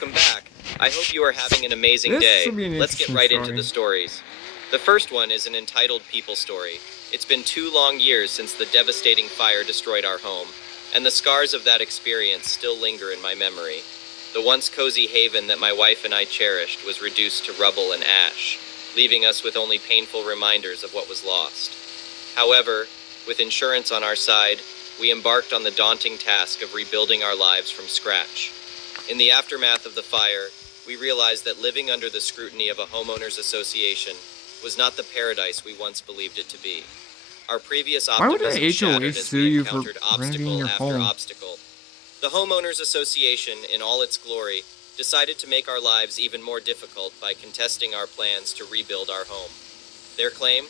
Welcome back. I hope you are having an amazing This day. should be an Let's get interesting right into story. the stories. The first one is an entitled People Story. It's been 2 long years since the devastating fire destroyed our home, and the scars of that experience still linger in my memory. The once cozy haven that my wife and I cherished was reduced to rubble and ash, leaving us with only painful reminders of what was lost. However, with insurance on our side, we embarked on the daunting task of rebuilding our lives from scratch. In the aftermath of the fire, we realized that living under the scrutiny of a homeowners association was not the paradise we once believed it to be. Our previous Why would an optimism HOA shattered as sue we you for encountered renovating obstacle your after home? obstacle. The homeowners association, in all its glory, decided to make our lives even more difficult by contesting our plans to rebuild our home. Their claim?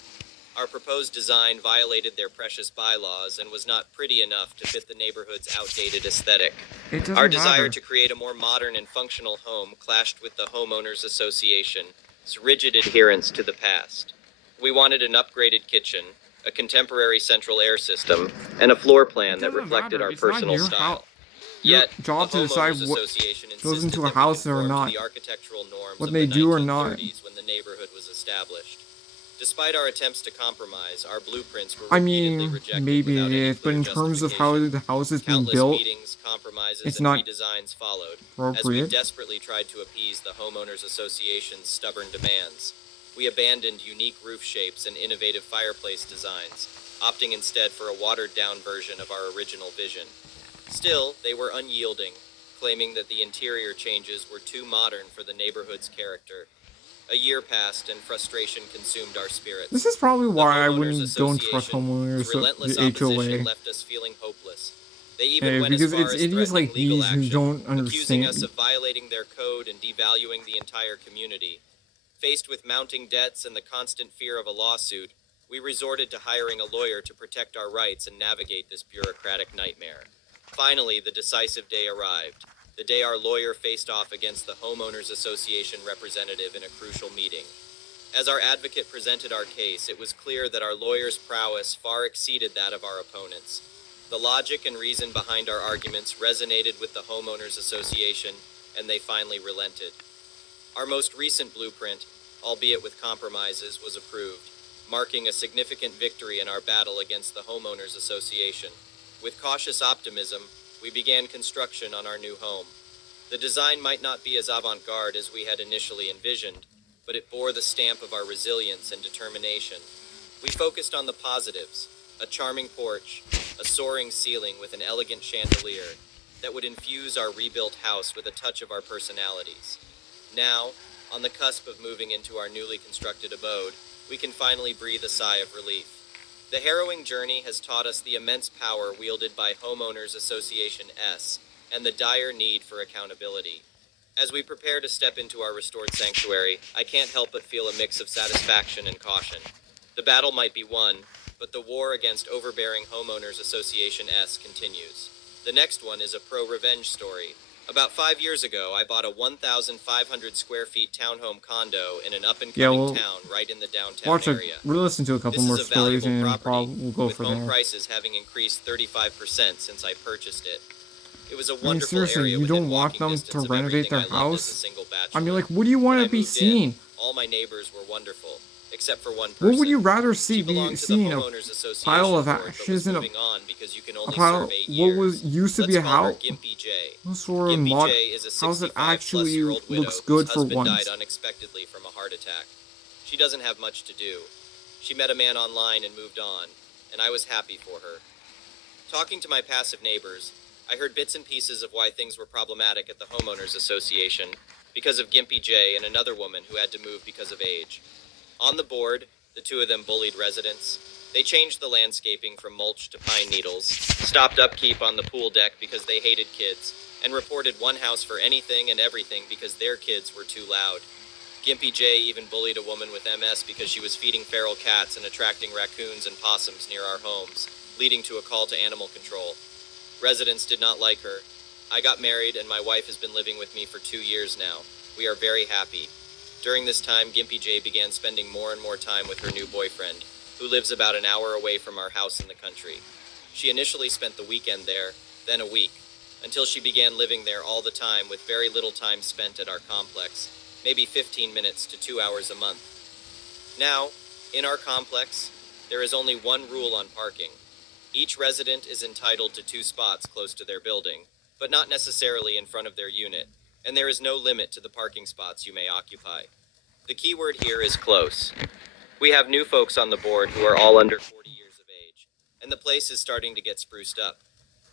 Our proposed design violated their precious bylaws and was not pretty enough to fit the neighborhood's outdated aesthetic. It Our doesn't desire matter. to create a more modern and functional home clashed with the Homeowners Association's rigid adherence to the past. We wanted an upgraded kitchen, a contemporary central air system, and a floor It plan that doesn't reflected matter. our It's not personal your style. your Yet, the job to decide Homeowners what Association goes insisted into a that we house or conform to not, the architectural norms what of they the do or not. 1930s when the neighborhood was established. Despite our attempts to compromise, our blueprints were I repeatedly mean, rejected maybe it without any is, but clear in terms of how justification. the house is being Countless built, meetings, compromises, it's and not redesigns followed as we appropriate. desperately tried to appease the Homeowners Association's stubborn demands. We abandoned unique roof shapes and innovative fireplace designs, opting instead for a watered-down version of our original vision. Still, they were unyielding, claiming that the interior changes were too modern for the neighborhood's character. A year passed and frustration consumed our This spirits. is probably The why I Homeowners wouldn't don't trust Association's homeowners, so relentless the opposition HOA, left us feeling hopeless. They even went as because far it's as idiots threatening like legal these who action, don't accusing us understand. of violating their code and devaluing the entire community. Faced with mounting debts and the constant fear of a lawsuit, we resorted to hiring a lawyer to protect our rights and navigate this bureaucratic nightmare. Finally, the decisive day arrived, the day our lawyer faced off against the Homeowners Association representative in a crucial meeting. As our advocate presented our case, it was clear that our lawyer's prowess far exceeded that of our opponents. The logic and reason behind our arguments resonated with the Homeowners Association, and they finally relented. Our most recent blueprint, albeit with compromises, was approved, marking a significant victory in our battle against the Homeowners Association. With cautious optimism, we began construction on our new home. The design might not be as avant-garde as we had initially envisioned, but it bore the stamp of our resilience and determination. We focused on the positives: a charming porch, a soaring ceiling with an elegant chandelier that would infuse our rebuilt house with a touch of our personalities. Now, on the cusp of moving into our newly constructed abode, we can finally breathe a sigh of relief. The harrowing journey has taught us the immense power wielded by Homeowners Association S and the dire need for accountability. As we prepare to step into our restored sanctuary, I can't help but feel a mix of satisfaction and caution. The battle might be won, but the war against overbearing Homeowners Association S continues. The next one is a pro-revenge story. About 5 years ago, I bought a 1,500 square feet townhome condo in an Yeah, up-and-coming we'll town right in the downtown area. listen to a couple This is more a stories valuable and property, probably we'll go with for home there. prices having increased 35% since I purchased it. It was a I mean, wonderful seriously, area you within don't want walking them to distance of renovate everything their I loved as a house? single I mean, bachelor. like, what do you When want I to be moved in, seeing? all my neighbors were wonderful, except for one What would person. you rather She see? Be belonged to the seeing a Homeowners pile Association of board but was ashes in moving on because you can a only serve pile? 8 What was years. used to be Let's a call her house? Gimpy J. Some sort of Gimpy mod J is a house that 65-plus-year-old actually widow looks whose good for husband died once. unexpectedly from a heart attack. She doesn't have much to do. She met a man online and moved on, and I was happy for her. Talking to my passive neighbors, I heard bits and pieces of why things were problematic at the Homeowners Association because of Gimpy J and another woman who had to move because of age. On the board, the two of them bullied residents. They changed the landscaping from mulch to pine needles, stopped upkeep on the pool deck because they hated kids, and reported one house for anything and everything because their kids were too loud. Gimpy J even bullied a woman with MS because she was feeding feral cats and attracting raccoons and possums near our homes, leading to a call to animal control. Residents did not like her. I got married and my wife has been living with me for 2 years now. We are very happy. During this time, Gimpy J began spending more and more time with her new boyfriend, who lives about an hour away from our house in the country. She initially spent the weekend there, then a week, until she began living there all the time with very little time spent at our complex, maybe 15 minutes to 2 hours a month. Now, in our complex, there is only one rule on parking. Each resident is entitled to 2 spots close to their building, but not necessarily in front of their unit, and there is no limit to the parking spots you may occupy. The key word here is close. We have new folks on the board who are all under 40 years of age, and the place is starting to get spruced up.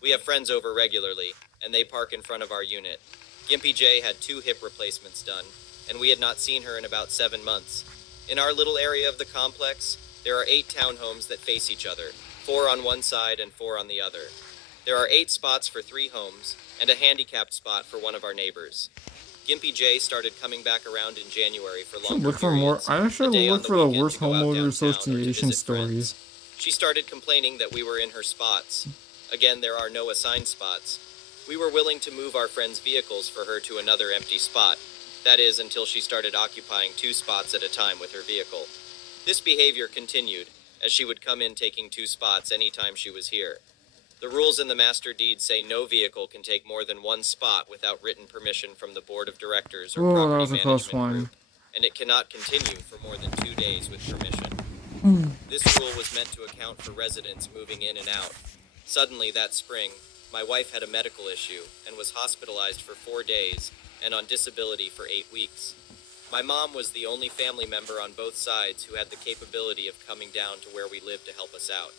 We have friends over regularly, and they park in front of our unit. Gimpy J had 2 hip replacements done, and we had not seen her in about 7 months. In our little area of the complex, there are 8 townhomes that face each other, 4 on one side and 4 on the other. There are 8 spots for 3 homes, and a handicapped spot for one of our neighbors. Gimpy J started coming back around in January for longer look for more. periods, I a should day on look the for the weekend worst to go out homeowner downtown or to association visit friends. stories. She started complaining that we were in her spots. Again, there are no assigned spots. We were willing to move our friends' vehicles for her to another empty spot. That is, until she started occupying 2 spots at a time with her vehicle. This behavior continued, as she would come in taking 2 spots anytime she was here. The rules in the master deed say no vehicle can take more than 1 spot without written permission from the board of directors or Oh, that property was a close management one. group, and it cannot continue for more than 2 days with permission. This rule was meant to account for residents moving in and out. Suddenly that spring, my wife had a medical issue and was hospitalized for 4 days and on disability for 8 weeks. My mom was the only family member on both sides who had the capability of coming down to where we lived to help us out.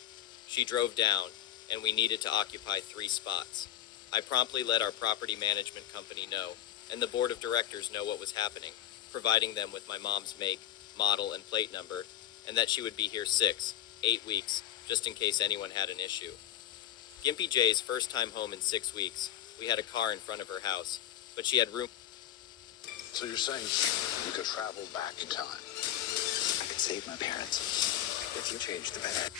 She drove down, and we needed to occupy 3 spots. I promptly let our property management company know, and the board of directors know what was happening, providing them with my mom's make, model, and plate number, and that she would be here 6, 8 weeks, just in case anyone had an issue. Gimpy J's first time home in 6 weeks, we had a car in front of her house, but she had room. So you're saying you could travel back in time? I could save my parents. If you change the better.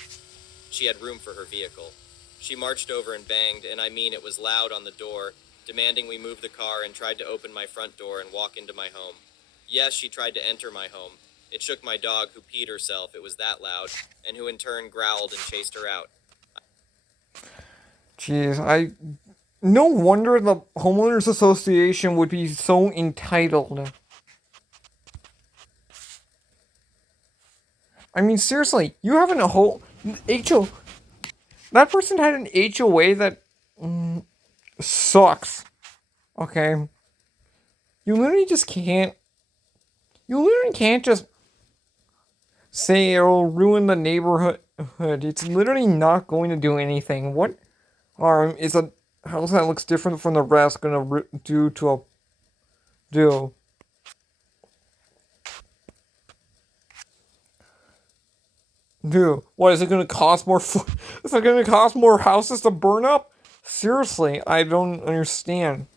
She had room for her vehicle. She marched over and banged, and I mean it was loud on the door, demanding we move the car and tried to open my front door and walk into my home. Yes, she tried to enter my home. It shook my dog, who peed herself, it was that loud, and who in turn growled and chased her out. Jeez, no wonder the homeowners association would be so entitled. I mean, seriously, you having a whole HO. That person had an HOA that sucks. Okay, you literally just can't. You literally can't just say it'll ruin the neighborhood. It's literally not going to do anything. What harm is a house that looks different from the rest gonna do to a do? Dude, what is it gonna cost more? Is it gonna cost more houses to burn up? Seriously, I don't understand.